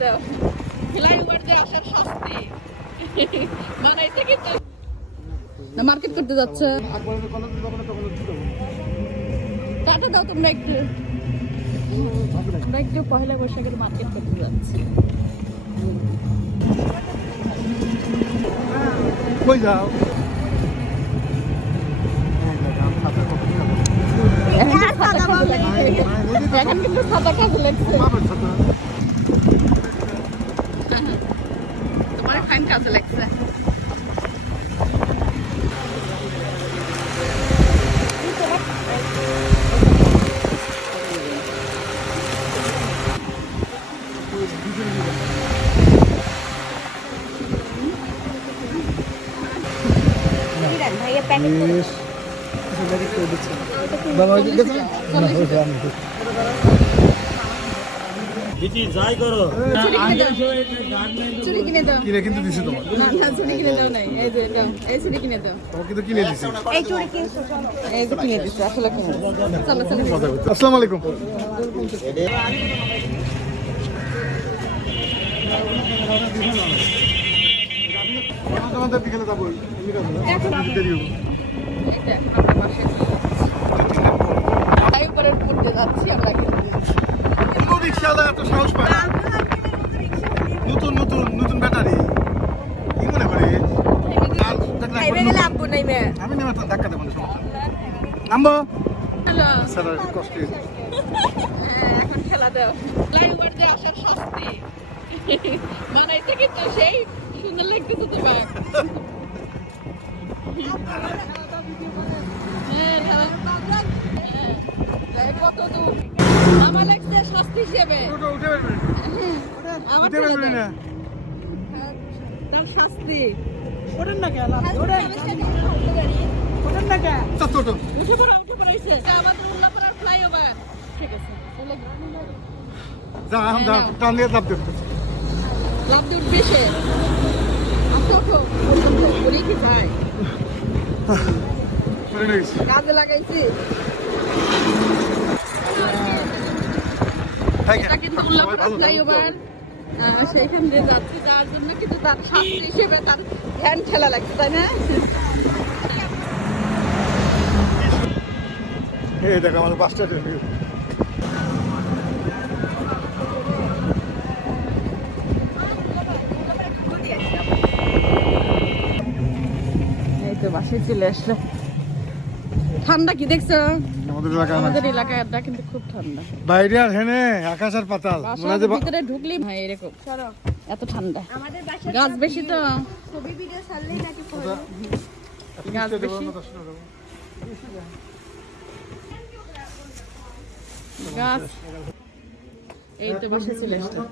দাও ফ্লাইওভার দিয়ে আসার শাস্তি মানাইছে কিন্তু না মার্কেট করতে যাচ্ছে টাটা দাও তোমরা একটু আমরা একটু পয়লা বৈশাখের মার্কেট করতে যাচ্ছি কই যাও এখন কিন্তু সাদা কাজে লাগছে তোমার ফাইন কাজে লাগছে যাই করো চুরি কিনে দাও কিনে কিন্তু দিছি তোমার না না চুরি কিনে দাও নাই এই যে দাও এই চুরি কিনে দাও তোমাকে কিন্তু কিনে দিছি এই চুরি কিনছো চলো এই যে কিনে দিছি আসলে কিনে চলো চলো আসসালামু আলাইকুম আমাদের বিকেলে যাবো এখন দেরি হবে এই যে এখন আমরা বাসায় ফ্লাইওভারের মধ্যে যাচ্ছি আমরা কিন্তু রিক্সাওয়ালা এত সাহস পায় না নতুন নতুন নতুন ব্যাটারি কি মনে করে আমি নেমে ধাক্কা দেবো না সমস্যা নামবো হ্যালো স্যার কষ্ট এখন খেলা দাও ফ্লাইওভার দিয়ে আসার শাস্তি মানাইছে কিন্তু সেই সুন্দর লাগতেছে তোমার কত দূর আমার লাগছে শাস্তি হিসেবে উঠে পারবে আমার উঠে পারবে না তার শাস্তি ওঠেন না কেন ওঠেন না কেন চাচ্ছো ওঠো উঠে পড়া আমাদের উল্লাপাড়ার ফ্লাইওভার ঠিক আছে যা আম যা টান দিয়ে চাপ দেবো লাভ দিয়ে উঠবে সে আসো ওরে কি ভাই কাজে লাগাইছি এটা কিন্তু উল্লাপাড়া ফ্লাইওভার সেইখান দিয়ে যাচ্ছি যার জন্য কিন্তু তার শাস্তি হিসেবে তার ধ্যান খেলা লাগছে তাই না এই দেখো আমাদের বাসটা এই তো বাসায় চলে আসলো ঠান্ডা কি দেখছো আমাদের এলাকায় কিন্তু খুব ঠান্ডা বাইরে আর হেনে আকাশ আর পাতাল বাসার ভিতরে ঢুকলি ভাই এরকম এত ঠান্ডা গাছ বেশি তো গাছ বেশি গাছ এই তো বাসায় চলে আসলো